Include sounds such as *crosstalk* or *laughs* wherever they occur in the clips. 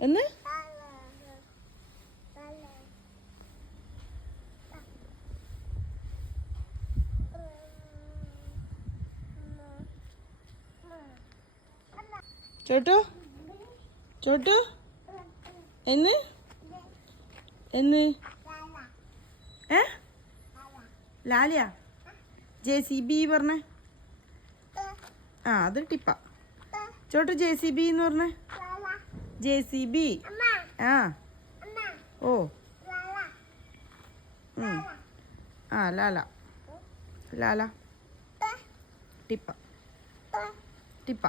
എന്ന്? ചോട്ടു? ചോട്ടു? എന്ന്? എന്ന്? ഏ? ലാലിയാ? ജെ സി ബി പറഞ്ഞേ. ആ അത് ടിപ്പ. ചോട്ടു ജെ സി ബി എന്ന് പറഞ്ഞേ. ജെ സി ബി ആ ഓ ഉം. ആ ലാല ലാല ടിപ്പ ടിപ്പ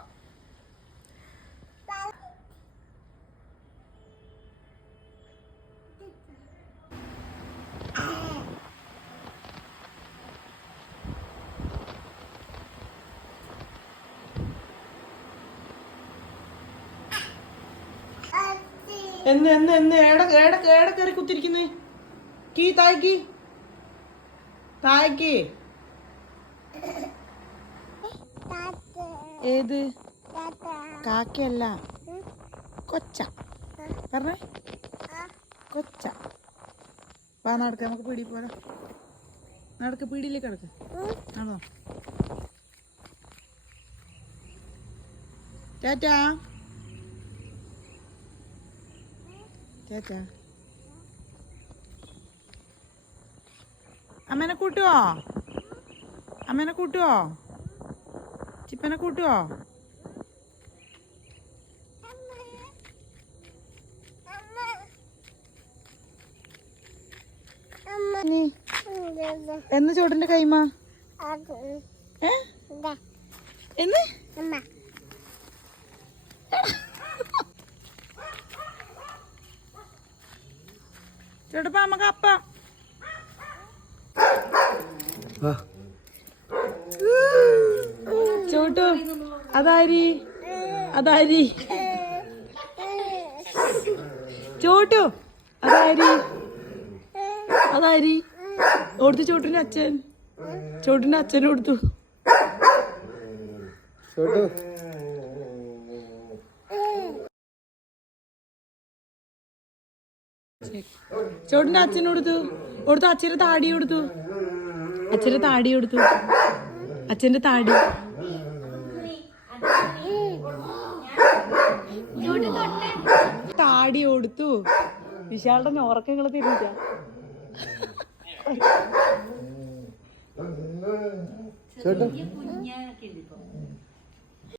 എന്ന് എന്ന് എന്ന് ഏട ഏട ഏട കയറി കുത്തിരിക്കുന്നേ? കീ തായ്ക്ക് തായ്ക്ക് ഏത്? കാക്കയല്ല. കൊച്ച. പറഞ്ഞേ. കൊച്ച. വാ നടക്ക. നമുക്ക് പീടി പോരാ. നടക്ക് പീടിയിലേക്ക് കിടക്ക് ആണോ ടാറ്റാ. ടാറ്റാ അമ്മേനെ കൂട്ടുവോ? അമ്മേനെ കൂട്ടുവോ? ചിപ്പനെ കൂട്ടുവോ? നീ എന്ന് ചോട്ടിന്റെ കൈമ? എന്ന്? *laughs* ചോട്ടപ്പ നമുക്ക് അപ്പ. ചോട്ടു അതാരി അതാരി. ചോട്ടു അതാരി അതാരി. കൊടുത്തു ചോട്ടിന് അച്ഛൻ. ചോട്ടിന്റെ അച്ഛന് കൊടുത്തു ചോട്ടു. ചോട്ടിന്റെ അച്ഛന് കൊടുത്തു. കൊടുത്തു. അച്ഛന്റെ താടി കൊടുത്തു. അച്ഛന്റെ താടി കൊടുത്തു. അച്ഛന്റെ താടി. താടി കൊടുത്തു. വിശാളുടെ ഓർക്കങ്ങൾ തിരിച്ച ചോട്ടു.